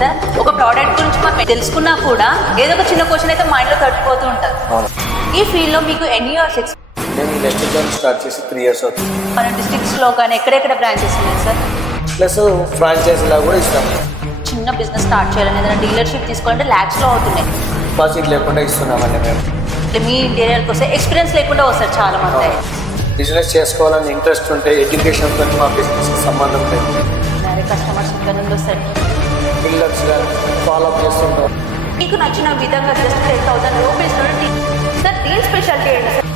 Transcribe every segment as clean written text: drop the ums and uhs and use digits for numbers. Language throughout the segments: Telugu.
సార్ ఒక ప్రోడక్ట్ గురించి మనం తెలుసుకున్నా కూడా ఏదో ఒక చిన్న క్వశ్చన్ అయితే మైండ్ లో తట్టుపోతూ ఉంటారు. ఈ ఫీల్డ్ లో మీకు ఎన్ని ఇయర్స్ నేను ఇండస్ట్రీ జాబ్ స్టార్ట్ చేసి 3 years అవుతుంది. మన డిస్ట్రిక్ట్స్ లో కానీ ఎక్కడెక్కడ బ్రాంచెస్ ఉన్నాయి సార్? ప్లస్ ఫ్రాంచైజీలా కూడా ఇస్తాం. చిన్న బిజినెస్ స్టార్ట్ చేయాలని ఏదైనా డీలర్షిప్ తీసుకోవాలంటే ల్యాక్స్ లో అవుతున్నాయి. డిపాజిట్ లేకుండా ఇస్తున్నామండి మేము. మీ ఇంటీరియర్కి వస్తే ఎక్స్పీరియన్స్ లేకుండా వస్తారు చాలా మంది. బిజినెస్ చేసుకోవాలని ఇంట్రెస్ట్ ఉంటే ఎడ్యుకేషన్తో మా బిజినెస్ సంబంధం లేదు. వేరే కస్టమర్స్ ఇక్కడ నుండి వస్తారు, పిల్లర్స్గా ఫాలో అప్ చేస్తుంటాం. మీకు నచ్చిన విధంగా జస్ట్ 10,000 రూపీస్ సార్. దీని స్పెషాలిటీ ఏంటి సార్?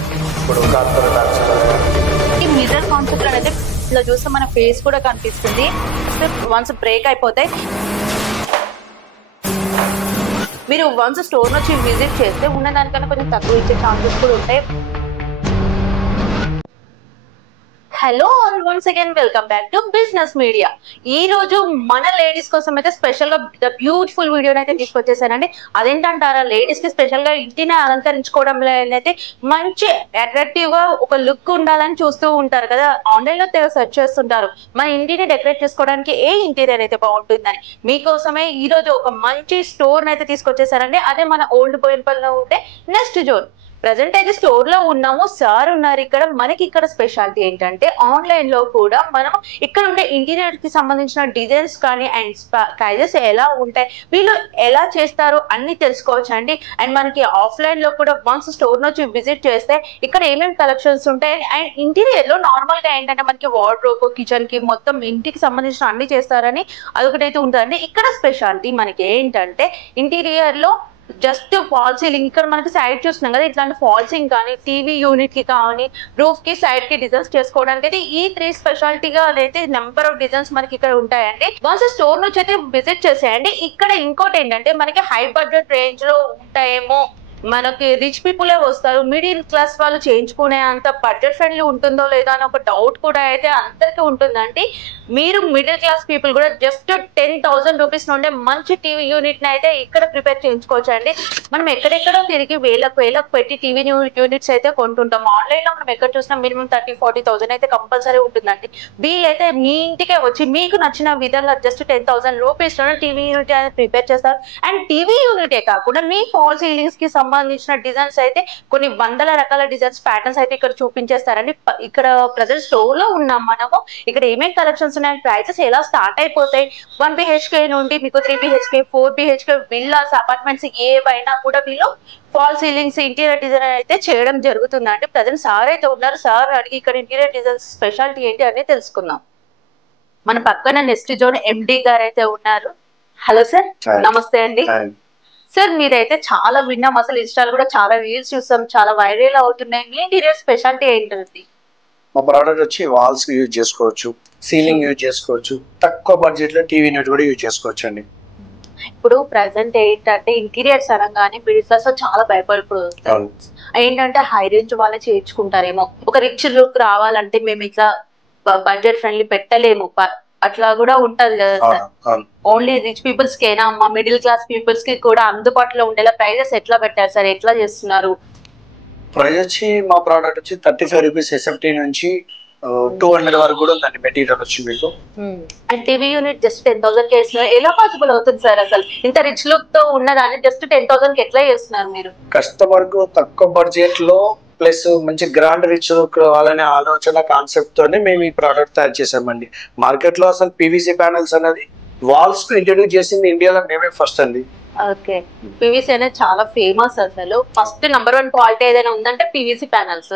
ఇప్పుడు కార్పొరేట్ ఈ మిర్రర్ కాన్సెప్ట్ అనేది ఇలా చూస్తే మన ఫేస్ కూడా కనిపిస్తుంది. వన్స్ బ్రేక్ అయిపోతాయి. మీరు వన్స్ స్టోర్ వచ్చి విజిట్ చేస్తే ఉన్న దానికన్నా కొంచెం తక్కువ ఇచ్చే ఛాన్సెస్ కూడా ఉంటాయి. Hello all, once again welcome back to business media. ఈ రోజు మన లేడీస్ కోసం అయితే స్పెషల్ గా బ్యూటిఫుల్ వీడియోని అయితే తీసుకొచ్చేసానండి. అదేంటంటారా, లేడీస్ కి స్పెషల్ గా ఇంటిని అలంకరించుకోవడంలో అయితే మంచి అట్రాక్టివ్ గా ఒక లుక్ ఉండాలని చూస్తూ ఉంటారు కదా. ఆన్లైన్ లో సెర్చ్ చేస్తుంటారు మన ఇంటిని డెకరేట్ చేసుకోవడానికి ఏ ఇంటీరియర్ అయితే బాగుంటుందని. మీకోసమే ఈ రోజు ఒక మంచి స్టోర్ అయితే తీసుకొచ్చేసారండి. అదే మన ఓల్డ్ బోయిన్పల్లిలో ఉంటే నెక్స్ట్ జోన్. ప్రజెంట్ అయితే స్టోర్ లో ఉన్నాము, సార్ ఉన్నారు ఇక్కడ. మనకి ఇక్కడ స్పెషాలిటీ ఏంటంటే ఆన్లైన్ లో కూడా మనం ఇక్కడ ఉండే ఇంటీరియర్ కి సంబంధించిన డిజైన్స్ కానీ అండ్ ప్రైజెస్ ఎలా ఉంటాయి, వీళ్ళు ఎలా చేస్తారు అన్ని తెలుసుకోవచ్చు అండి. అండ్ మనకి ఆఫ్లైన్ లో కూడా వన్స్ స్టోర్ నుంచి విజిట్ చేస్తే ఇక్కడ ఏమేమి కలెక్షన్స్ ఉంటాయి. అండ్ ఇంటీరియర్ లో నార్మల్ గా ఏంటంటే మనకి వార్డ్రోబ్, కిచెన్ కి మొత్తం ఇంటికి సంబంధించిన అన్ని చేస్తారని అదొకటైతే ఉంటుందండి. ఇక్కడ స్పెషాలిటీ మనకి ఏంటంటే ఇంటీరియర్ లో జస్ట్ ఫాల్ సీలింగ్, ఇక్కడ మనకి సైడ్ చూస్తున్నాం కదా, ఇట్లాంటి ఫాల్ సీలింగ్ కానీ టీవీ యూనిట్ కి కానీ రూఫ్ కి సైడ్ కి డిజైన్స్ చేసుకోవడానికి అయితే ఈ 3 స్పెషాలిటీగా అయితే నెంబర్ ఆఫ్ డిజైన్స్ మనకి ఇక్కడ ఉంటాయండి. వన్స్ స్టోర్ నుంచి అయితే విజిట్ చేసేయండి. ఇక్కడ ఇంకోటి ఏంటంటే మనకి హై బడ్జెట్ రేంజ్ లో ఉంటాయేమో, మనకి రిచ్ పీపులే వస్తారు, మిడిల్ క్లాస్ వాళ్ళు చేయించుకునే అంత బడ్జెట్ ఫ్రెండ్లీ ఉంటుందో లేదో అని ఒక డౌట్ కూడా అయితే అందరికీ ఉంటుందండి. మీరు మిడిల్ క్లాస్ పీపుల్ కూడా జస్ట్ 10,000 రూపీస్ నుండే మంచి టీవీ యూనిట్ ని అయితే ఇక్కడ ప్రిపేర్ చేయించుకోవచ్చు అండి. మనం ఎక్కడెక్కడో తిరిగి వేలకు పెట్టి టీవీ యూనిట్స్ అయితే కొంటుంటాం. ఆన్లైన్ లో మనం ఎక్కడ చూసినా మినిమం 30,000-40,000 అయితే కంపల్సరీ ఉంటుందండి. వీళ్ళైతే మీ ఇంటికే వచ్చి మీకు నచ్చిన విధంగా జస్ట్ 10,000 రూపీస్ లో టీవీ యూనిట్ అనేది ప్రిపేర్ చేస్తారు. అండ్ టీవీ యూనిటే కాకుండా మీ ఫాల్ సీలింగ్స్ కి సంబంధించిన డిజైన్స్ అయితే కొన్ని వందల రకాల డిజైన్స్ ప్యాటర్న్స్ అయితే ఇక్కడ చూపించేస్తారండి. ఇక్కడ ప్రజెంట్ స్టోర్ లో ఉన్నాం మనము. ఇక్కడ ఏమేమి కలెక్షన్స్ ఉన్నాయి, ప్రైసెస్ ఎలా స్టార్ట్ అయిపోతాయి, 1 BHK నుండి మీకు 3 BHK 4 BHK విల్లాస్, అపార్ట్మెంట్స్ ఏవైనా కూడా వీళ్ళు ఫాల్ సీలింగ్స్ ఇంటీరియర్ డిజైన్ అయితే చేయడం జరుగుతుందండి. ప్రజెంట్ సార్ అయితే ఉన్నారు. సార్ అడిగి ఇక్కడ ఇంటీరియర్ డిజైన్స్ స్పెషాలిటీ ఏంటి అనేది తెలుసుకుందాం. మన పక్కన నెక్స్ట్ జోన్ MD గారు అయితే ఉన్నారు. హలో సార్, నమస్తే అండి. సార్ మీరైతే చాలా విన్నాం, అసలు ఇన్స్టాల్ కూడా చాలా రీల్స్ చూస్తాం, చాలా వైరల్ అవుతున్నాయి. మీ ఇంటీరియర్ స్పెషాలిటీ ఏంటండి? మా ప్రోడక్ట్ వచ్చి వాల్స్ యూజ్ చేసుకోవచ్చు, సీలింగ్ యూజ్ చేసుకోవచ్చు, తక్కువ బడ్జెట్ లో టీవీ యూనిట్ కూడా యూజ్ చేసుకోవచ్చు అండి. ఇప్పుడు ప్రెసెంట్ ఏంటంటే ఇంటీరియర్స్ అనగానే మిడిల్ క్లాస్ చాలా భయపడిపోతారు. ఏంటంటే హై రేంజ్ వాళ్ళే చేయించుకుంటారేమో, ఒక రిచ్ లుక్ రావాలంటే మేము ఇట్లా బడ్జెట్ ఫ్రెండ్లీ పెట్టలేము, అట్లా కూడా ఉంటది కదా సార్. ఓన్లీ రిచ్ పీపుల్స్ కేనా అమ్మా, మిడిల్ క్లాస్ పీపుల్స్ కి కూడా అందుబాటులో ఉండేలా ప్రైజెస్ ఎట్లా పెట్టారు సార్, ఎట్లా చేస్తున్నారు? ప్రైస్ వచ్చి మా ప్రోడక్ట్ వచ్చి 35 రూపీస్ SFT నుంచి 200 వరకు కూడా ఉందండి మెటీరియల్ వచ్చి మీకు. అండ్ టీవీ యూనిట్ జస్ట్ 10,000 కి వేస్తున్నారు. ఎలా పాసిబుల్ అవుతుంది సార్ అసలు ఇంత రిచ్ లుక్ తో ఉన్నదాన్ని జస్ట్ 10,000 కి ఎట్లా చేస్తున్నారు మీరు? కస్టమర్ కు తక్కువ బడ్జెట్ లో ప్లస్ మంచి గ్రాండ్ రిచ్ లుక్ రావాలనే ఆలోచన కాన్సెప్ట్ తోనే మేము ఈ ప్రోడక్ట్ తయారు చేసామండి. మార్కెట్ లో అసలు PVC ప్యానల్స్ అనేది వాల్స్ కు ఇంట్రడ్యూస్ చేసింది ఇండియాలో మేమే ఫస్ట్ అండి. ఓకే, PVC అనేది చాలా ఫేమస్. అసలు ఫస్ట్ నెంబర్ 1 క్వాలిటీ ఏదైనా ఉందంటే PVC ప్యానల్స్.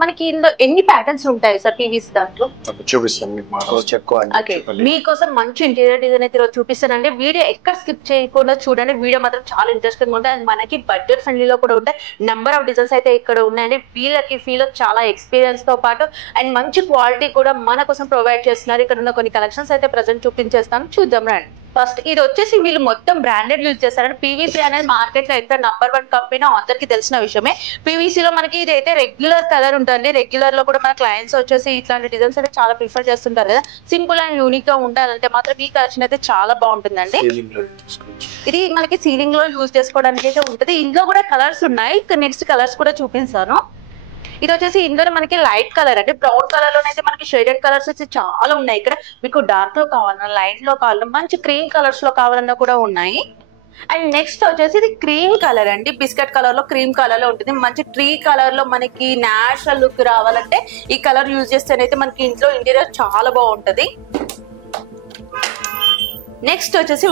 మనకి ఇందులో ఎన్ని ప్యాటర్న్స్ ఉంటాయి సార్ PVC దాంట్లో? చూపిస్తాను మీకోసం మంచి ఇంటీరియర్ డిజైన్ అయితే చూపిస్తానండి. వీడియో ఎక్కడ స్కిప్ చేయకుండా చూడండి. వీడియో మాత్రం చాలా ఇంట్రెస్టింగ్ ఉంటుంది. అండ్ మనకి బడ్జెట్ ఫ్రెండ్లీలో కూడా ఉంటాయి. నెంబర్ ఆఫ్ డిజైన్స్ అయితే ఇక్కడ ఉన్నాయండి. వీళ్ళకి చాలా ఎక్స్పీరియన్స్ తో పాటు అండ్ మంచి క్వాలిటీ కూడా మన కోసం ప్రొవైడ్ చేస్తున్నారు. ఇక్కడ ఉన్న కొన్ని కలెక్షన్స్ అయితే ప్రజెంట్ చూపించేస్తాను, చూద్దాం రండి. ఫస్ట్ ఇది వచ్చేసి వీళ్ళు మొత్తం బ్రాండెడ్ యూజ్ చేస్తారంటే PVC అనేది మార్కెట్ లో ఎంత నెంబర్ 1 కంపెనీ అందరికి తెలిసిన విషయమే. PVC లో మనకి ఇది అయితే రెగ్యులర్ కలర్ ఉంటుంది. రెగ్యులర్ లో కూడా మన క్లయింట్స్ వచ్చేసి ఇట్లాంటి డిజైన్స్ అయితే చాలా ప్రిఫర్ చేస్తుంటారు కదా. సింపుల్ అండ్ యూనిక్ గా ఉండాలంటే మాత్రం ఈ కలెక్షన్ అయితే చాలా బాగుంటుందండి. ఇది మనకి సీలింగ్ లో యూజ్ చేసుకోవడానికి అయితే ఉంటుంది. ఇందులో కూడా కలర్స్ ఉన్నాయి. నెక్స్ట్ కలర్స్ కూడా చూపిస్తాను. ఇది వచ్చేసి ఇందులో మనకి లైట్ కలర్ అంటే బ్రౌన్ కలర్ లోనైతే మనకి షేడెడ్ కలర్స్ అయితే చాలా ఉన్నాయి. ఇక్కడ మీకు డార్క్ లో కావాలన్నా, లైట్ లో కావాలన్నా, మంచి క్రీమ్ కలర్స్ లో కావాలన్నా కూడా ఉన్నాయి. అండ్ నెక్స్ట్ వచ్చేసి ఇది క్రీమ్ కలర్ అండి, బిస్కెట్ కలర్ లో క్రీమ్ కలర్ లో ఉంటుంది. మంచి ట్రీ కలర్ లో మనకి నేచురల్ లుక్ రావాలంటే ఈ కలర్ యూజ్ చేస్తేనైతే మనకి ఇంట్లో ఇంటీరియర్ చాలా బాగుంటది. నెక్స్ట్ వచ్చేసి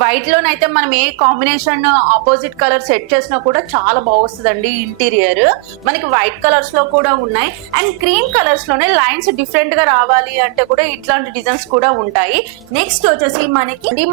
వైట్ లోనైతే మనం ఏ కాంబినేషన్ ఆపోజిట్ కలర్ సెట్ చేసినా కూడా చాలా బాగుంటుందండి ఇంటీరియర్. మనకి వైట్ కలర్స్ లో కూడా ఉన్నాయి. అండ్ క్రీమ్ కలర్స్ లోనే లైన్స్ డిఫరెంట్ గా రావాలి అంటే కూడా ఇట్లాంటి డిజైన్స్ కూడా ఉంటాయి. నెక్స్ట్ వచ్చేసి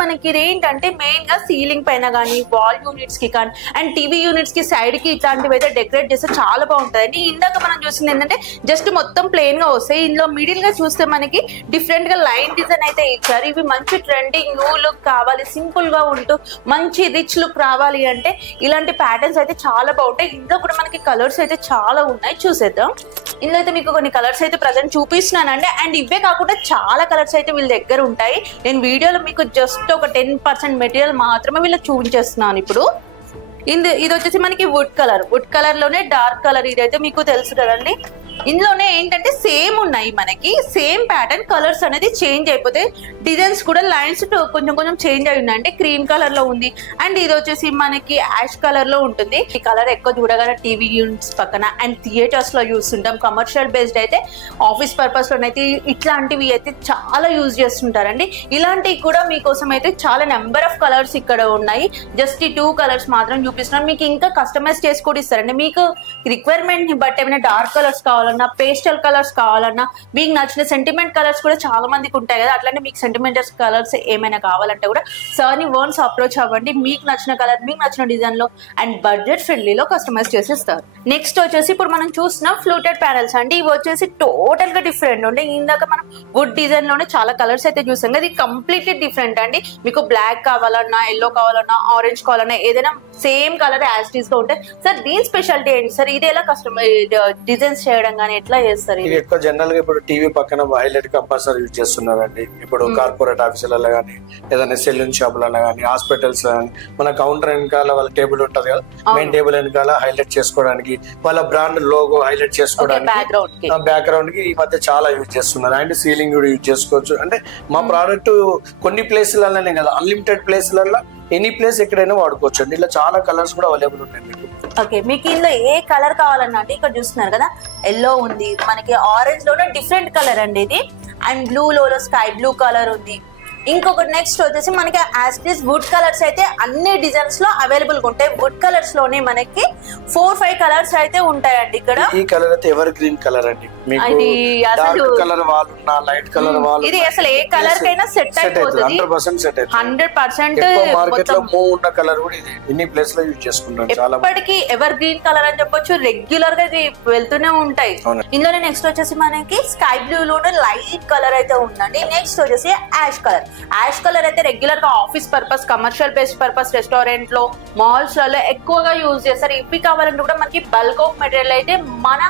మనకి ఏంటంటే మెయిన్ గా సీలింగ్ పైన కానీ, వాల్ యూనిట్స్ కి కానీ, అండ్ టీవీ యూనిట్స్ కి సైడ్ కి ఇట్లాంటివి అయితే డెకరేట్ చేస్తే చాలా బాగుంటుంది అండి. ఇందాక మనం చూసింది ఏంటంటే జస్ట్ మొత్తం ప్లెయిన్ గా వస్తాయి. ఇందులో మిడిల్ గా చూస్తే మనకి డిఫరెంట్ గా లైన్ డిజైన్ అయితే ఇచ్చారు. ఇవి మంచి ట్రెండింగ్ న్యూ లుక్ కావాలి, సింపుల్ గా ఉంటూ మంచి రిచ్ లుక్ రావాలి అంటే ఇలాంటి ప్యాటర్న్స్ అయితే చాలా బాగుంటాయి. ఇందులో కూడా మనకి కలర్స్ అయితే చాలా ఉన్నాయి, చూసేద్దాం. ఇందులో అయితే మీకు కొన్ని కలర్స్ అయితే ప్రజెంట్ చూపిస్తున్నానండి. అండ్ ఇవే కాకుండా చాలా కలర్స్ అయితే వీళ్ళ దగ్గర ఉంటాయి. నేను వీడియోలో మీకు జస్ట్ ఒక 10% మెటీరియల్ మాత్రమే వీళ్ళకి చూపించేస్తున్నాను ఇప్పుడు. ఇది వచ్చేసి మనకి వుడ్ కలర్ లోనే డార్క్ కలర్, ఇదైతే మీకు తెలుసు కదండి. ఇందులోనే ఏంటంటే సేమ్ ఉన్నాయి, మనకి సేమ్ ప్యాటర్న్, కలర్స్ అనేది చేంజ్ అయిపోతాయి. డిజైన్స్ కూడా లైన్స్ కొంచెం చేంజ్ అయి ఉన్నాయి. అంటే క్రీమ్ కలర్ లో ఉంది. అండ్ ఇది వచ్చేసి మనకి యాష్ కలర్ లో ఉంటుంది. ఈ కలర్ ఎక్కువ చూడగానే టీవీ యూనిట్స్ పక్కన అండ్ థియేటర్స్ లో చూస్తుంటాం. కమర్షియల్ బేస్డ్ అయితే ఆఫీస్ పర్పస్ లోనైతే ఇట్లాంటివి అయితే చాలా యూజ్ చేస్తుంటారండి. ఇలాంటివి కూడా మీకోసం అయితే చాలా నెంబర్ ఆఫ్ కలర్స్ ఇక్కడ ఉన్నాయి. జస్ట్ ఈ 2 కలర్స్ మాత్రం చూపిస్తున్నాను. మీకు ఇంకా కస్టమైజ్ చేసి కూడా ఇస్తారండి. మీకు రిక్వైర్మెంట్ ని బట్టి ఏమైనా డార్క్ కలర్స్ కావాలన్నా, పేస్టల్ కలర్స్ కావాలన్నా, మీకు నచ్చిన సెంటిమెంట్ కలర్స్ కూడా చాలా మందికి ఉంటాయి కదా, అట్లానే మీకు సెంటిమెంటల్ కలర్స్ ఏమైనా కావాలంటే కూడా సార్ని వన్స్ అప్రోచ్ అవ్వండి. మీకు నచ్చిన కలర్, మీకు నచ్చిన డిజైన్ లో అండ్ బడ్జెట్ ఫ్రెండ్లీలో కస్టమైజ్ చేసేస్తారు. నెక్స్ట్ వచ్చేసి ఇప్పుడు మనం చూసిన ఫ్లూటెడ్ ప్యానెల్స్ అండి. ఇవి వచ్చేసి టోటల్ గా డిఫరెంట్ ఉండే. ఇందాక మనం వుడ్ డిజైన్ లోనే చాలా కలర్స్ అయితే చూసాం కదా, ఇది కంప్లీట్లీ డిఫరెంట్ అండి. మీకు బ్లాక్ కావాలన్నా, ఎల్లో కావాలన్నా, ఆరెంజ్ కావాలన్నా, ఏదైనా సేమ్ కలర్ యాజ్ టీస్ గా ఉంటాయి. సార్ దీని స్పెషాలిటీ ఏంటి సార్? ఇది ఎలా కస్టమైజ్ డిజైన్స్ చేయడం కానీ ఎట్లా చేస్తారు? ఇది ఎక్కువ జనరల్ గా ఇప్పుడు టీవీ పక్కన హైలైట్ కంపల్సరీ యూజ్ చేస్తున్నారండి. ఇప్పుడు కార్పొరేట్ ఆఫీసులలో కానీ, ఏదైనా సెలూన్ షాపులలో కానీ, హాస్పిటల్స్ కానీ, మన కౌంటర్ వెనకాల వాళ్ళ టేబుల్ ఉంటది కదా, మెయిన్ టేబుల్ వెనకాల హైలైట్ చేసుకోవడానికి, వాళ్ళ బ్రాండ్ లోగో హైలైట్ చేసుకోవడానికి, బ్యాక్గ్రౌండ్ కి ఈ మధ్య చాలా యూజ్ చేస్తున్నారు. అండ్ సీలింగ్ కూడా యూజ్ చేసుకోవచ్చు. అంటే మా ప్రోడక్ట్ కొన్ని ప్లేసులలోనే కదా, అన్లిమిటెడ్ ప్లేసులలో ఎనీ ప్లేస్ ఎక్కడైనా వాడుకోవచ్చు అండి. ఇలా చాలా కలర్స్ కూడా అవైలబుల్ ఉంటాయి మీకు. ఓకే, మీకు ఇందులో ఏ కలర్ కావాలన్నా అంటే ఇక్కడ చూస్తున్నారు కదా, ఎల్లో ఉంది, మనకి ఆరెంజ్ లోనే డిఫరెంట్ కలర్ అండి ఇది, అండ్ బ్లూ లో స్కై బ్లూ కలర్ ఉంది. ఇంకొకటి నెక్స్ట్ వచ్చేసి మనకి యాస్టిస్ వుడ్ కలర్స్ అయితే అన్ని డిజైన్స్ లో అవైలబుల్ గా ఉంటాయి. వుడ్ కలర్స్ లోనే మనకి 4-5 కలర్స్ అయితే ఉంటాయండి ఇక్కడ. ఈ కలర్ అయితే ఎవర్ గ్రీన్ కలర్ అండి. డార్క్ కలర్ వాల్ ఉన్న, లైట్ కలర్ వాల్, ఇది అసలు ఏ కలర్ కైనా సెట్ అయిపోతుంది. 100% సెట్ అవుతుంది. 100% మార్కెట్ లో మూవ్ ఉన్న కలర్ కూడా ఇది ఎన్ని ప్లేస్ లో యూజ్ చేసుకుంటాం. చాలా ఎప్పటికీ ఎవర్ గ్రీన్ కలర్ అని చెప్పొచ్చు, రెగ్యులర్ గా ఇది వెళ్తూనే ఉంటాయి. ఇందులోనే నెక్స్ట్ వచ్చేసి మనకి స్కై బ్లూ లోనే లైట్ కలర్ అయితే ఉందండి. నెక్స్ట్ వచ్చేసి యాష్ కలర్ అయితే రెగ్యులర్ గా office purpose, commercial based purpose, restaurant లో, మాల్స్ లలో ఎక్కువగా యూజ్ చేస్తారు. ఇవి కావాలంటే కూడా మనకి బల్క్ ఆఫ్ మెటీరియల్ అయితే మన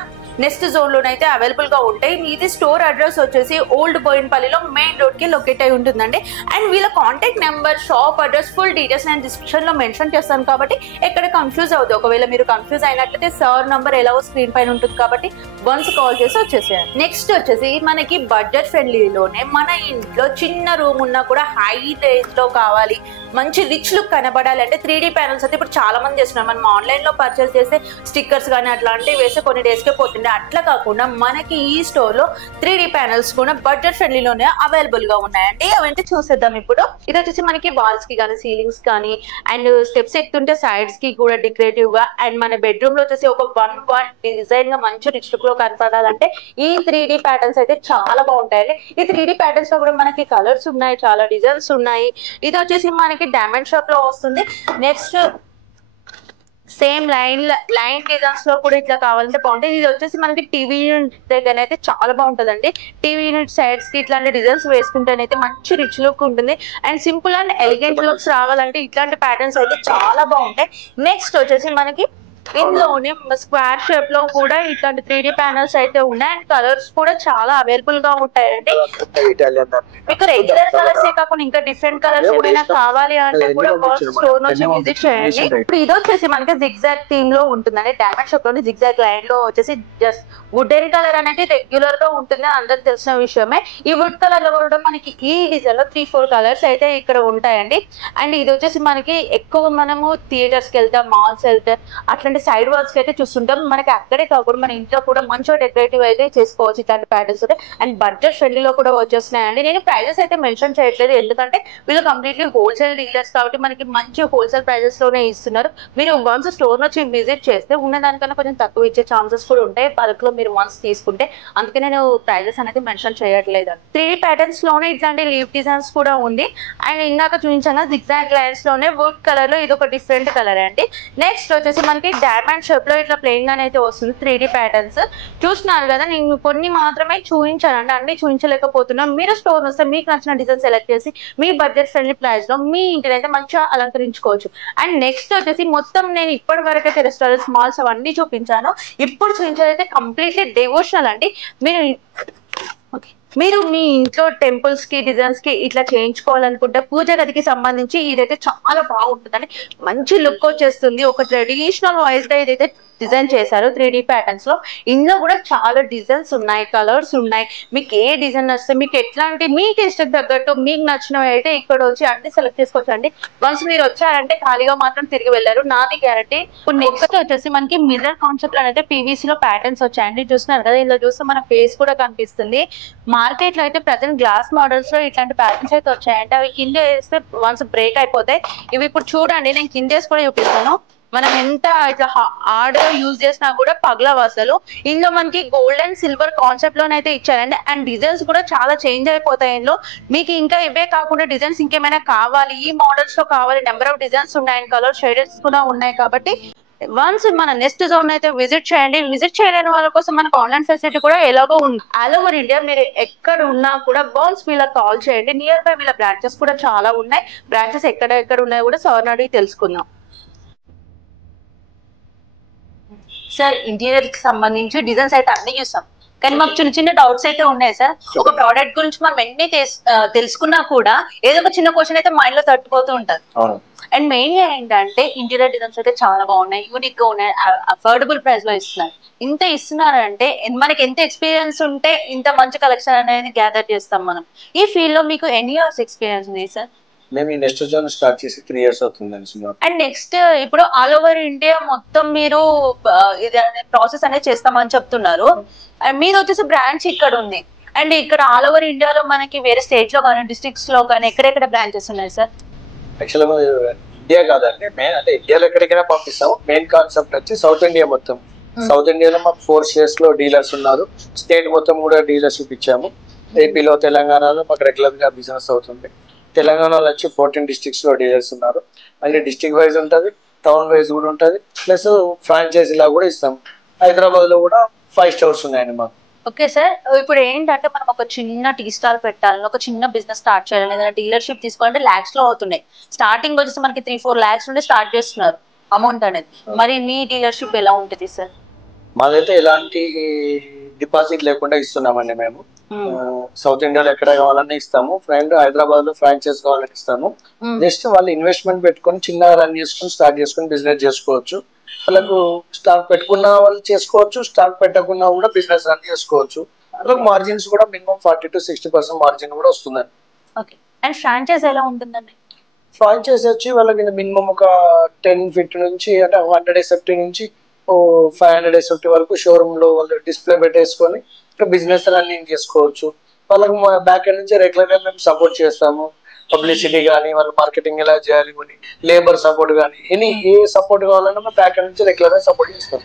నెక్స్ట్ జోన్ లోనైతే అవైలబుల్ గా ఉంటాయి. ఇది స్టోర్ అడ్రస్ వచ్చేసి ఓల్డ్ బోయిన్పల్లిలో మెయిన్ రోడ్ కి లొకేట్ అయి ఉంటుందండి. అండ్ వీళ్ళ contact number, shop address, full details నేను డిస్క్రిప్షన్ లో మెన్షన్ చేస్తాను కాబట్టి ఎక్కడ కన్ఫ్యూజ్ అవుతుంది. ఒకవేళ మీరు కన్ఫ్యూజ్ అయినట్లయితే సార్ నంబర్ ఎలాగో స్క్రీన్ పైన ఉంటుంది కాబట్టి వన్స్ కాల్ చేసి వచ్చేసేయండి. నెక్స్ట్ వచ్చేసి మనకి బడ్జెట్ ఫ్రెండ్లీలోనే మన ఇంట్లో చిన్న రూమ్ ఉన్నా కూడా హై రేంజ్ లో కావాలి, మంచి రిచ్ లుక్ కనబడాలి అంటే 3D ప్యానల్స్ అయితే ఇప్పుడు చాలా మంది చేస్తున్నారు. మనం ఆన్లైన్ లో పర్చేస్ చేస్తే స్టిక్కర్స్ కానీ అట్లాంటివి వేస్తే కొన్ని డేస్ కే పోతుంది. అట్లా కాకుండా మనకి ఈ స్టోర్ లో 3D ప్యానల్స్ కూడా బడ్జెట్ ఫ్రెండ్లీలోనే అవైలబుల్ గా ఉన్నాయండి. అవంటే చూసేద్దాం ఇప్పుడు. ఇది వచ్చేసి మనకి వాల్స్ కి కానీ, సీలింగ్స్ కానీ, అండ్ స్టెప్స్ ఎక్కుతుంటే సైడ్స్ కి కూడా డెకరేటివ్ గా, అండ్ మన బెడ్రూమ్ లో వచ్చేసి ఒక 1 డిజైన్ గా మంచి రిచ్ లుక్ లో కనపడాలంటే ఈ 3D ప్యాటర్న్స్ అయితే చాలా బాగుంటాయండి. ఈ 3D ప్యాటర్న్స్ లో కూడా మనకి కలర్స్ ఉన్నాయి, చాలా డిజైన్స్ ఉన్నాయి. ఇది వచ్చేసి మనకి డైమండ్ షాప్ లో వస్తుంది. నెక్స్ట్ సేమ్ లైన్ డిజైన్స్ లో కూడా ఇట్లా కావాలంటే బాగుంటుంది. ఇది వచ్చేసి మనకి టీవీ యూనిట్ దగ్గర అయితే చాలా బాగుంటుందండి. టీవీ యూనిట్ సైడ్స్ కి ఇట్లాంటి డిజైన్స్ వేసుకుంటేనైతే మంచి రిచ్ లుక్ ఉంటుంది. And simple and elegant looks రావాలంటే ఇట్లాంటి ప్యాటర్న్స్ అయితే చాలా బాగుంటాయి. నెక్స్ట్ వచ్చేసి మనకి ఇందులోనే స్క్వేర్ షేప్ లో కూడా ఇట్లాంటి 3D ప్యానల్స్ అయితే ఉన్నాయి అండ్ కలర్స్ కూడా చాలా అవైలబుల్ గా ఉంటాయండి. మీకు రెగ్యులర్ కలర్స్ కాకుండా ఇంకా డిఫరెంట్ కలర్స్ ఏమైనా కావాలి అంటే కూడా స్టోర్ నుంచి విజిట్ చేయండి. ఇప్పుడు ఇది వచ్చేసి మనకి జిగ్జాగ్ థీమ్ లో ఉంటుందండి. డైమండ్ షాప్ లోని జిగ్జాగ్ లైన్ లో వచ్చేసి జస్ట్ వుడెన్ కలర్ అనేది రెగ్యులర్ గా ఉంటుంది, అందరికి తెలిసిన విషయమే. ఈ వుడ్ కలర్ లో కూడా మనకి ఈ డిజైన్ లో 3-4 కలర్స్ అయితే ఇక్కడ ఉంటాయండి. అండ్ ఇది వచ్చేసి మనకి ఎక్కువ మనము థియేటర్స్ కి వెళ్తాం, మాల్స్ వెళ్తాం, అట్లాంటి సైడ్ వర్క్స్ అయితే చూస్తుంటాం. మనకి అక్కడే కాకుండా మన ఇంట్లో కూడా మంచిగా డెకరేటివ్ అయితే చేసుకోవచ్చు ఇట్లాంటి ప్యాటర్న్స్. అండ్ బడ్జెట్ ఫ్రెండ్లీలో కూడా వచ్చేస్తున్నాయండి. నేను ప్రైజెస్ అయితే మెన్షన్ చేయట్లేదు, ఎందుకంటే వీళ్ళు కంప్లీట్లీ హోల్సేల్ డీలర్స్ కాబట్టి మనకి మంచి హోల్సేల్ ప్రైజెస్ లోనే ఇస్తున్నారు. మీరు వన్స్ స్టోర్ నుంచి విజిట్ చేస్తే ఉన్న దానికన్నా కొంచెం తక్కువ ఇచ్చే ఛాన్సెస్ కూడా ఉంటాయి బల్క్ లో మీరు వన్స్ తీసుకుంటే. అందుకే నేను ప్రైజెస్ అనేది మెన్షన్ చేయట్లేదు. 3D ప్యాటర్న్స్ లోనే ఇట్లాంటి లీఫ్ డిజైన్స్ కూడా ఉంది. అండ్ ఇందాక చూపించాను జిగ్జాగ్ లైన్స్ లోనే వుడ్ కలర్ లో ఇది ఒక డిఫరెంట్ కలర్ అండి. నెక్స్ట్ వచ్చేసి మనకి డైమండ్ షేప్ లో ఇట్లా ప్లెయిన్ గానే అయితే వస్తుంది 3D ప్యాటర్న్స్. చూస్తున్నారు కదా, నేను కొన్ని మాత్రమే చూపించానండి, అన్ని చూపించలేకపోతున్నాను. మీరు స్టోర్ వస్తే మీకు నచ్చిన డిజైన్ సెలెక్ట్ చేసి మీ బడ్జెట్ ఫ్రెండ్లీ ప్రైస్ లో మీ ఇంటిని అయితే మంచిగా అలంకరించుకోవచ్చు. అండ్ నెక్స్ట్ వచ్చేసి మొత్తం నేను ఇప్పటి వరకు అయితే రెస్టారెంట్స్, మాల్స్ అవన్నీ చూపించాను. ఇప్పుడు చూపించేదైతే కంప్లీట్లీ డివోషనల్ అండి. మీరు మీ ఇంట్లో టెంపుల్స్ కి, డిజైన్స్ కి ఇట్లా చేయించుకోవాలనుకుంటే పూజ గదికి సంబంధించి ఇదైతే చాలా బాగుంటుందండి. మంచి లుక్ వచ్చేస్తుంది. ఒక ట్రెడిషనల్ వాయిస్ గా ఇదైతే డిజైన్ చేశారు 3D ప్యాటర్న్స్ లో. ఇందులో కూడా చాలా డిజైన్స్ ఉన్నాయి, కలర్స్ ఉన్నాయి. మీకు ఏ డిజైన్ వస్తే మీకు ఎట్లాంటి మీకు ఇష్టం తగ్గట్టు మీకు నచ్చినవి అయితే ఇక్కడ వచ్చి అన్ని సెలెక్ట్ చేసుకోవచ్చు అండి. వన్స్ మీరు వచ్చారంటే ఖాళీగా మాత్రం తిరిగి వెళ్ళారు, నాది గ్యారంటీ. ఇప్పుడు నెక్స్ట్ వచ్చేసి మనకి మిర్రర్ కాన్సెప్ట్ లో అయితే పీవీసీ లో ప్యాటర్న్స్ వచ్చాయండి. చూస్తున్నారు కదా, ఇందులో చూస్తే మన ఫేస్ కూడా కనిపిస్తుంది. మార్కెట్ లో అయితే ప్రజెంట్ గ్లాస్ మోడల్స్ లో ఇట్లాంటి ప్యాటర్న్స్ అయితే వచ్చాయంటే అవి కింద వేస్తే వన్స్ బ్రేక్ అయిపోతాయి. ఇవి ఇప్పుడు చూడండి, నేను కింద వేసి కూడా చూపిస్తాను. మనం ఎంత ఇట్లా హార్డ్ యూజ్ చేసినా కూడా పగలవు అసలు. ఇందులో మనకి గోల్డ్ అండ్ సిల్వర్ కాన్సెప్ట్ లోనైతే ఇచ్చారండి. అండ్ డిజైన్స్ కూడా చాలా చేంజ్ అయిపోతాయి ఇందులో. మీకు ఇంకా ఇవే కాకుండా డిజైన్స్ ఇంకేమైనా కావాలి, ఈ మోడల్స్ లో కావాలి, నెంబర్ ఆఫ్ డిజైన్స్ ఉన్నాయి, కలర్ షేడెస్ కూడా ఉన్నాయి. కాబట్టి వన్స్ మన నెక్స్ట్ జోన్ అయితే విజిట్ చేయండి. విజిట్ చేయలేని వాళ్ళ కోసం మనకు ఆన్లైన్ ఫెసిలిటీ కూడా ఎలాగో ఉంది. ఆల్ ఓవర్ ఇండియా మీరు ఎక్కడ ఉన్నా కూడా వన్స్ వీళ్ళకి కాల్ చేయండి. నియర్ బై వీళ్ళ బ్రాంచెస్ కూడా చాలా ఉన్నాయి. బ్రాంచెస్ ఎక్కడ ఉన్నాయో కూడా సార్ అడిగి తెలుసుకుందాం. సార్, ఇంటీరియర్ కి సంబంధించి డిజైన్స్ అయితే అన్ని చూసాం, కానీ మాకు చిన్న చిన్న డౌట్స్ అయితే ఉన్నాయి సార్. ఒక ప్రోడక్ట్ గురించి మనం ఎన్ని తెలుసుకున్నా కూడా ఏదో ఒక చిన్న క్వశ్చన్ అయితే మైండ్ లో తట్టుపోతూ ఉంటది. అండ్ మెయిన్ గా ఏంటంటే ఇంటీరియర్ డిజైన్స్ అయితే చాలా బాగున్నాయి, యూనిక్ గా ఉన్నాయి, అఫోర్డబుల్ ప్రైస్ లో ఇస్తున్నారు. ఇంత ఇస్తున్నారంటే మనకి ఎంత ఎక్స్పీరియన్స్ ఉంటే ఇంత మంచి కలెక్షన్ అనేది గ్యాదర్ చేస్తాం మనం. ఈ ఫీల్డ్ లో మీకు ఎన్ని ఇయర్స్ ఎక్స్పీరియన్స్ ఉంది సార్? మేము ఈ నెక్స్ట్ జోన్ స్టార్ట్ చేసి 3 years అవుతుంది. అండ్ నెక్స్ట్ ఇప్పుడు ఆల్ ఓవర్ ఇండియా మొత్తం మీరు ఇది ప్రాసెస్ అనేది చేస్తామని చెప్తున్నారు. మీరు వచ్చేసి బ్రాంచ్ ఇక్కడ ఉంది. అండ్ ఇక్కడ ఆల్ ఓవర్ ఇండియాలో మనకి వేరే స్టేట్ లో కానీ, డిస్ట్రిక్ట్స్ లో కానీ ఎక్కడెక్కడ బ్రాంచెస్ ఉన్నాయి సార్? యాక్చువల్గా ఇండియా కాదండి, మెయిన్ అంటే ఇండియాలో ఎక్కడికైనా పంపిస్తాం. మెయిన్ కాన్సెప్ట్ వచ్చి సౌత్ ఇండియా మొత్తం. సౌత్ ఇండియాలో మాకు 4 states లో డీలర్స్ ఉన్నారు. స్టేట్ మొత్తం కూడా డీలర్షిప్ ఇచ్చాము. ఏపీలో, తెలంగాణలో మాకు రెగ్యులర్ గా బిజినెస్ అవుతుంది. తెలంగాణలో వచ్చి 14 districts లో డీలర్స్ ఉన్నారు. మళ్ళీ డిస్ట్రిక్ట్ వైజ్ ఉంటుంది, టౌన్ వైజ్ కూడా ఉంటుంది, ప్లస్ ఫ్రాంచైజీ లా కూడా ఇస్తాం. హైదరాబాద్ లో కూడా 5 stores ఉన్నాయండి మాకు. ఓకే సార్, ఇప్పుడు ఏంటంటే మనం ఒక చిన్న టీ స్టాల్ పెట్టాలని, ఒక చిన్న బిజినెస్ స్టార్ట్ చేయాలని, ఏదైనా డీలర్షిప్ తీసుకోవాలంటే లాక్స్ లో అవుతున్నాయి. స్టార్టింగ్ వచ్చేసి మనకి 3-4 lakhs నుండి స్టార్ట్ చేస్తున్నారు అమౌంట్ అనేది. మరి మీ డీలర్షిప్ ఎలా ఉంటుంది సార్? మాదైతే ఎలాంటి డిపాజిట్ లేకుండా ఇస్తున్నామండి మేము. సౌత్ ఇండియాలో ఎక్కడ కావాలని ఇస్తాము. హైదరాబాద్ లో ఫ్రాంచైజ్ కావాలని ఇస్తాము. జస్ట్ వాళ్ళు ఇన్వెస్ట్మెంట్ పెట్టుకొని చిన్నగా రన్ చేసుకొని స్టార్ట్ చేసుకొని బిజినెస్ చేసుకోవచ్చు. వాళ్ళకు స్టాక్ పెట్టుకున్న వాళ్ళు చేసుకోవచ్చు, స్టాక్ పెట్టకుండా కూడా బిజినెస్ రన్ చేసుకోవచ్చు. వాళ్ళకి మార్జిన్స్ కూడా మినిమం 40 to 60% మార్జిన్ కూడా వస్తుందండి. ఓకే. అండ్ ఫ్రాంచైజ్ ఎలా ఉంటుందండి? ఫ్రాంచైజ్ వచ్చి వాళ్ళకి మినిమం ఒక 10-50 నుంచి అంటే 100 SFT నుంచి 500 SFT వరకు షోరూమ్ లో వాళ్ళు డిస్ప్లే పెట్టేసుకొని బిజినెస్ రన్నింగ్ చేసుకోవచ్చు. వాళ్ళకి బ్యాక్ ఎండ్ నుంచి రెగ్యులర్ గా మేము సపోర్ట్ చేస్తాము. పబ్లిసిటీ కానీ, వాళ్ళు మార్కెటింగ్ ఎలా చేయాలి, లేబర్ సపోర్ట్ కానీ, ఏ సపోర్ట్ కావాలన్నా మేము బ్యాక్ ఎండ్ నుంచి రెగ్యులర్ గా సపోర్ట్ చేస్తాం.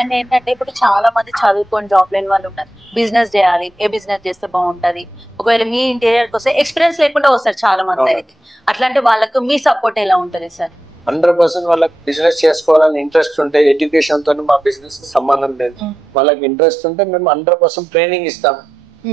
అండ్ ఏంటంటే ఇప్పుడు చాలా మంది చదువుకొని జాబ్ లేని వాళ్ళు ఉన్నారు, బిజినెస్ చేయాలి, ఏ బిజినెస్ చేస్తే బాగుంటది, ఒకవేళ మీ ఇంటీరియర్ వస్తే ఎక్స్పీరియన్స్ లేకుండా వస్తారు చాలా మంది. అయితే అట్లాంటి వాళ్ళకు మీ సపోర్ట్ ఎలా ఉంటది సార్? 100% వాళ్ళకి బిజినెస్ చేసుకోవాలని ఇంట్రెస్ట్ ఉంటే, ఎడ్యుకేషన్ తో మా బిజినెస్ సంబంధం లేదు. వాళ్ళకి ఇంట్రెస్ట్ ఉంటే మేము 100% ట్రైనింగ్ ఇస్తాము,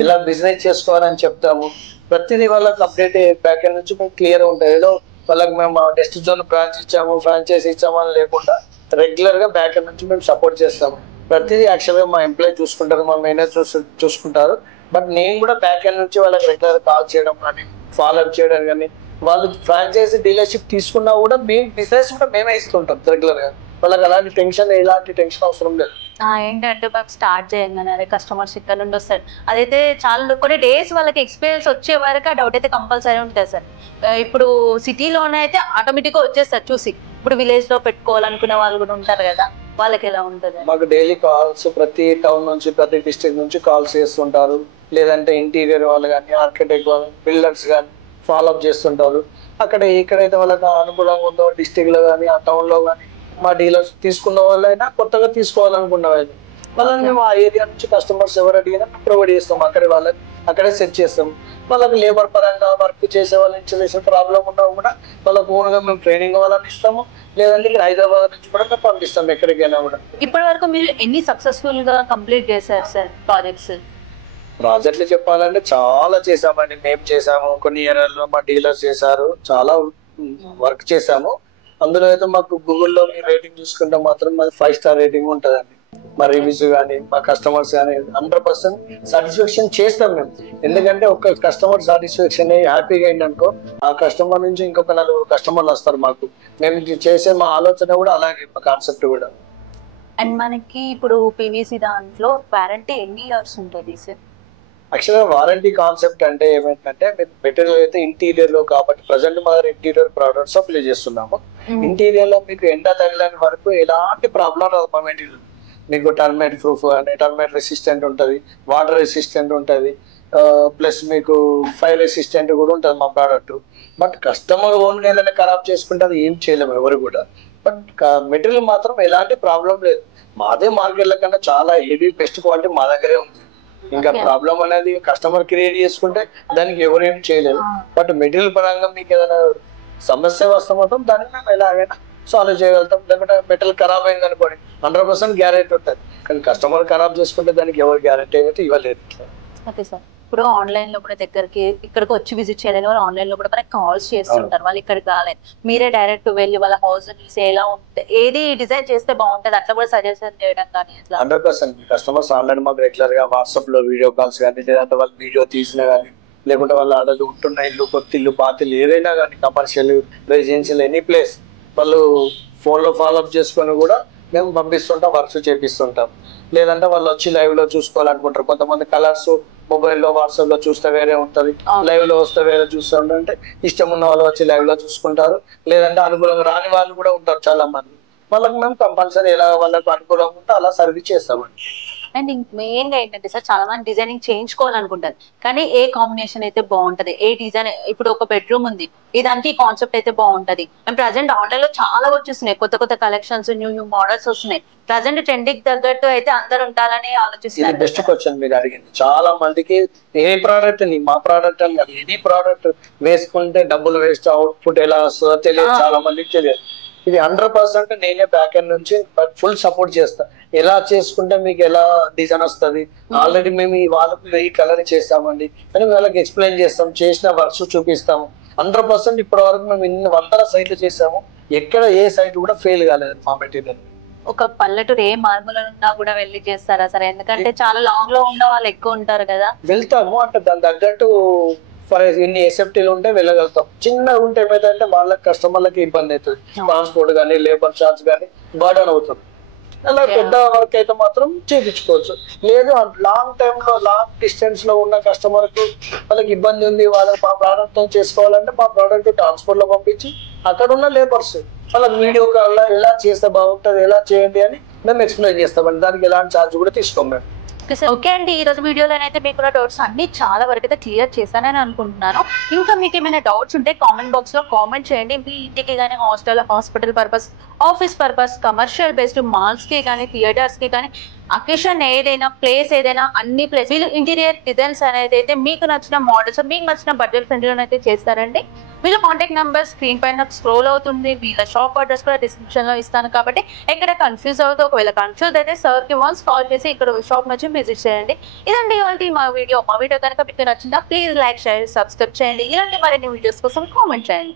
ఇలా బిజినెస్ చేసుకోవాలని చెప్తాము. ప్రతిదీ వాళ్ళకి అప్డేట్ బ్యాక్ ఎండ్ నుంచి మేము క్లియర్ ఉంటాయి. ఏదో వాళ్ళకి మేము నెక్స్ట్ జోన్ బ్రాంచ్ ఇచ్చాము, ఫ్రాంచైజ్ ఇచ్చాము అని లేకుండా రెగ్యులర్ గా బ్యాక్ ఎండ్ నుంచి మేము సపోర్ట్ చేస్తాము. ప్రతిదీ యాక్చువల్ గా మా ఎంప్లాయీ చూసుకుంటారు, మా మేనేజర్ చూసుకుంటారు. బట్ నేను కూడా బ్యాక్ ఎండ్ నుంచి వాళ్ళకి రెగ్యులర్ కాల్ చేయడం కానీ, ఫాలో అప్ చేయడం కానీ, వాళ్ళు ఫ్రాంచైజీ డీలర్షిప్ తీసుకున్నా కూడా మేము బిజినెస్ కూడా మేమే ఇస్తుంటాం రెగ్యులర్ గా. వాళ్ళకి ఎలాంటి టెన్షన్ అవసరం లేదు. ఏంటంటే మేము స్టార్ట్ చేయగానే కస్టమర్స్ ఇక్కడ నుండి వస్తారు, అదైతే చాలా కొన్ని డేస్ వాళ్ళకి ఎక్స్పీరియన్స్ వచ్చే వరకు ఆ డౌట్ అయితే కంపల్సరీ ఉంటుంది సార్. ఇప్పుడు సిటీలోనే అయితే ఆటోమేటిక్గా వచ్చేస్తారు చూసి. ఇప్పుడు విలేజ్ లో పెట్టుకోవాలనుకునే వాళ్ళు కూడా ఉంటారు కదా, వాళ్ళకి ఎలా ఉంటుంది? మాకు డైలీ కాల్స్ ప్రతి టౌన్ నుంచి, ప్రతి డిస్ట్రిక్ట్ నుంచి కాల్స్ చేస్తుంటారు. లేదంటే ఇంటీరియర్ వాళ్ళు కానీ, ఆర్కిటెక్ట్ వాళ్ళు, బిల్డర్స్ కానీ ఫాలో అప్ చేస్తుంటారు. అక్కడ ఎక్కడైతే వాళ్ళకి అనుకూలంగా ఉందో డిస్ట్రిక్ట్ లో కానీ, ఆ టౌన్ లో కానీ, మా డీలర్స్ తీసుకున్న వాళ్ళైనా కొత్తగా తీసుకోవాలనుకున్న వాళ్ళు వాళ్ళని మేము ఆ ఏరియా నుంచి కస్టమర్స్ ఎవరు అడిగినా ప్రొవైడ్ చేస్తాం. వాళ్ళకి అక్కడే సెట్ చేస్తాం. వాళ్ళకి లేబర్ పరంగా వర్క్ చేసే వాళ్ళ ఇన్స్టలేషన్ ప్రాబ్లం ఉన్నా కూడా వాళ్ళకి ఓన్గా మేము ట్రైనింగ్ వాళ్ళని ఇస్తాము. లేదంటే హైదరాబాద్ నుంచి కూడా మేము పంపిస్తాం ఎక్కడికైనా కూడా. ఇప్పటి వరకు మీరు ఎన్ని సక్సెస్ఫుల్ గా కంప్లీట్ చేశారు సార్ ప్రాజెక్ట్లు? చెప్పాలంటే చాలా చేసామండి. మేము చేసాము, కొన్ని ఏరియాలో మా డీలర్స్ చేశారు, చాలా వర్క్ చేసాము. అందులో అయితే మాకు గూగుల్లో రేటింగ్ చూసుకుంటే మాత్రం మాది 5 స్టార్ రేటింగ్ ఉంటుందండి. మా రివ్యూస్ కానీ, మా కస్టమర్స్ కానీ 100% సాటిస్ఫాక్షన్ చేస్తాం మేము. ఎందుకంటే ఒక కస్టమర్ సాటిస్ఫాక్షన్ హ్యాపీగా అయిందనుకో, ఆ కస్టమర్ నుంచి ఇంకొక 4 కస్టమర్లు వస్తారు మాకు. మేము చేసే మా ఆలోచన కూడా అలాగే, మా కాన్సెప్ట్ కూడా. అండ్ మనకి ఇప్పుడు పీవీసీ దాంట్లో వారంటీ ఎన్ని ఇయర్స్ ఉంటుంది సార్? యాక్చువల్గా వారంటీ కాన్సెప్ట్ అంటే ఏమైందంటే, మెటీరియల్ అయితే ఇంటీరియర్ లో కాబట్టి ప్రజెంట్ మా ఇంటీరియర్ ప్రోడక్ట్స్ అప్లై చేస్తున్నాము. ఇంటీరియర్ లో మీకు ఎండ తగిలని వరకు ఎలాంటి ప్రాబ్లం రాదు. మా మెటీరియల్ మీకు టర్మైట్ ప్రూఫ్ అని, టర్మైట్ రెసిస్టెంట్ ఉంటుంది, వాటర్ రెసిస్టెంట్ ఉంటుంది, ప్లస్ మీకు ఫైర్ రెసిస్టెంట్ కూడా ఉంటుంది మా ప్రోడక్ట్. బట్ కస్టమర్ ఓన్ ఏదైనా ఖరాబ్ చేసుకుంటే అది ఏం చేయలేము ఎవరు కూడా. బట్ మెటీరియల్ మాత్రం ఎలాంటి ప్రాబ్లం లేదు. మాదే మార్కెట్ల కన్నా చాలా హెవీ బెస్ట్ క్వాలిటీ మా దగ్గరే ఉంది. ఇంకా ప్రాబ్లం అనేది కస్టమర్ క్రియేట్ చేసుకుంటే దానికి ఎవరేం చేయలేదు. బట్ మెటీరియల్ పరంగా మీకు ఏదైనా సమస్య వస్తే మాత్రం దాన్ని మేము ఎలాగైనా సాల్వ్ చేయగలుగుతాం. లేకపోతే మెటీరియల్ ఖరాబ్ అయింది అనుకోండి 100% గ్యారెంటీ ఉంటుంది. కానీ కస్టమర్ ఖరాబ్ చేసుకుంటే దానికి ఎవరు గ్యారెంటీ అయితే ఇవ్వలేదు. Okay sir. ఇప్పుడు ఆన్లైన్ లో కూడా ఇక్కడికి వచ్చి విజిట్ చేయలేని వాళ్ళు ఆన్లైన్ లో కూడా మనకి కాల్స్ చేస్తుంటారు, వాళ్ళు ఇక్కడికి రాలేదు, మీరే డైరెక్ట్ వెళ్ళి వాళ్ళ హౌస్ చూసి ఎలా ఉంటుంది, ఏది డిజైన్ చేస్తే బాగుంటుంది అట్లా కూడా సజెషన్ చేయడం కానీ? 100% కస్టమర్స్ ఆన్లైన్ మాకు రెగ్యులర్ గా వాట్సాప్ లో వీడియో కాల్స్ కానీ, లేదంటే వాళ్ళు వీడియో తీసినా కానీ, లేకుంటే వాళ్ళు ఆడలు ఉంటున్న ఇల్లు, కొత్త ఇల్లు, పాత ఇల్లు ఏదైనా కానీ, కమర్షియల్, రెసిడెన్షియల్, ఎనీ ప్లేస్ వాళ్ళు ఫోన్ లో ఫాలో అప్ చేసుకొని కూడా మేము పంపిస్తుంటాం, వర్క్స్ చేపిస్తుంటాం. లేదంటే వాళ్ళు వచ్చి లైవ్ లో చూసుకోవాలనుకుంటారు. కొంతమంది కలర్స్ మొబైల్లో వాట్సాప్ లో చూస్తే వేరే ఉంటది, లైవ్ లో వస్తే వేరే చూస్తుంటే, అంటే ఇష్టం ఉన్న వాళ్ళు వచ్చి లైవ్ లో చూసుకుంటారు. లేదంటే అనుకూలంగా రాని వాళ్ళు కూడా ఉంటారు చాలా మంది. వాళ్ళకి మేము కంపల్సరీ ఎలా వాళ్ళకి అనుకూలంగా ఉంటే అలా సర్వీస్ చేస్తామండి. అండ్ మెయిన్ గా ఏంటంటే సార్, చాలా మంది డిజైనింగ్ చేయించుకోవాలనుకుంటారు, కానీ ఏ కాంబినేషన్ అయితే బాగుంటది, ఏ డిజైన్, ఇప్పుడు ఒక బెడ్రూమ్ ఉంది, ఈ దానికి కాన్సెప్ట్ అయితే బాగుంటది. అండ్ ప్రజెంట్ ఆన్లైన్ లో చాలా వచ్చేస్తున్నాయి, కొత్త కలెక్షన్స్, న్యూ మోడల్స్ వస్తున్నాయి. ప్రజెంట్ ట్రెండింగ్ తగ్గట్టు అయితే అందరు ఉంటారని ఆలోచిస్తున్నారు. బెస్ట్ క్వశ్చన్ మీరు అడిగింది. చాలా మందికి ఏ ప్రోడక్ట్ మా ప్రోడక్ట్ అని కాదు, ఎనీ ప్రోడక్ట్ వేసుకుంటే డబ్బులు వేస్ట్, అవుట్పుట్ ఎలా వస్తుందో తెలియదు, చాలా మందికి తెలియదు. ఇది 100% నేనే బ్యాక్ ఎండ్ నుంచి ఫుల్ సపోర్ట్ చేస్తా. ఎలా చేసుకుంటే మీకు ఎలా డిజైన్ వస్తుంది, ఆల్రెడీ మేము వాళ్ళకి ఈ కలర్ చేస్తామండి అని వాళ్ళకి ఎక్స్ప్లెయిన్ చేస్తాం, చేసిన వర్క్స్ చూపిస్తాము. 100% ఇప్పటి వరకు మేము ఇన్ని 100 సైట్లు చేసాము, ఎక్కడ ఏ సైట్ కూడా ఫెయిల్ కాలేదు మా మెటీరియల్. ఒక పల్లెటూరు ఏ మార్మూల ఉన్నా కూడా వెళ్ళి చేస్తారా సరే? ఎందుకంటే చాలా లాంగ్ లో ఉన్న వాళ్ళు ఎక్కువ ఉంటారు కదా. వెళ్తాము, అంటే దాని తగ్గట్టు ఫర్ ఇన్ని ఎసెప్టీలు ఉంటే వెళ్ళగలుగుతాం. చిన్నగా ఉంటే ఏమైతే వాళ్ళకి కస్టమర్లకి ఇబ్బంది అవుతుంది, ట్రాన్స్పోర్ట్ కానీ, లేబర్ చార్జ్ కానీ బర్డన్ అవుతుంది. అలా పెద్ద వర్క్ అయితే మాత్రం చేయించుకోవచ్చు. లేదు లాంగ్ టైమ్ లో, లాంగ్ డిస్టెన్స్ లో ఉన్న కస్టమర్ కు వాళ్ళకి ఇబ్బంది ఉంది, వాళ్ళకి మా ప్రోడక్ట్ తో చేసుకోవాలంటే మా ప్రోడక్ట్ ట్రాన్స్పోర్ట్ లో పంపించి అక్కడ ఉన్న లేబర్స్ వాళ్ళకి వీడియో కాల్ ఎలా చేస్తే బాగుంటుంది, ఎలా చేయండి అని మేము ఎక్స్ప్లెయిన్ చేస్తామండి. దానికి ఎలాంటి ఛార్జ్ కూడా తీసుకోం మేము. ఓకే అండి, ఈ రోజు వీడియోలోనైతే మీకు డౌట్స్ అన్ని చాలా వరకు అయితే క్లియర్ చేశానని అనుకుంటున్నాను. ఇంకా మీకు ఏమైనా డౌట్స్ ఉంటే కామెంట్ బాక్స్ లో కామెంట్ చేయండి. మీ ఇంటికి కానీ, hospital purpose, office purpose, commercial based malls కి కానీ, థియేటర్స్ కి కానీ, అకేషన్ ఏదైనా, ప్లేస్ ఏదైనా, అన్ని ప్లేస్ వీళ్ళు ఇంటీరియర్ డిజైన్స్ అనేది అయితే మీకు నచ్చిన మోడల్స్, మీకు నచ్చిన బడ్జెట్ ఫ్రెండ్లీలో అయితే చేస్తారండి. వీళ్ళ కాంటాక్ట్ నెంబర్ స్క్రీన్ పైన స్క్రోల్ అవుతుంది, వీళ్ళ షాప్ అడ్రస్ కూడా డిస్క్రిప్షన్ లో ఇస్తాను. కాబట్టి ఎక్కడ కన్ఫ్యూజ్ అవుతుంది, ఒకవేళ కన్ఫ్యూజ్ అయితే సార్ కి వన్స్ కాల్ చేసి ఇక్కడ షాప్ నుంచి విజిట్ చేయండి. ఇదండి ఇవాళ మా వీడియో కనుక మీకు నచ్చిందా ప్లీజ్ లైక్, షేర్, సబ్స్క్రైబ్ చేయండి. ఇలాంటి మరిన్ని వీడియోస్ కోసం కామెంట్ చేయండి.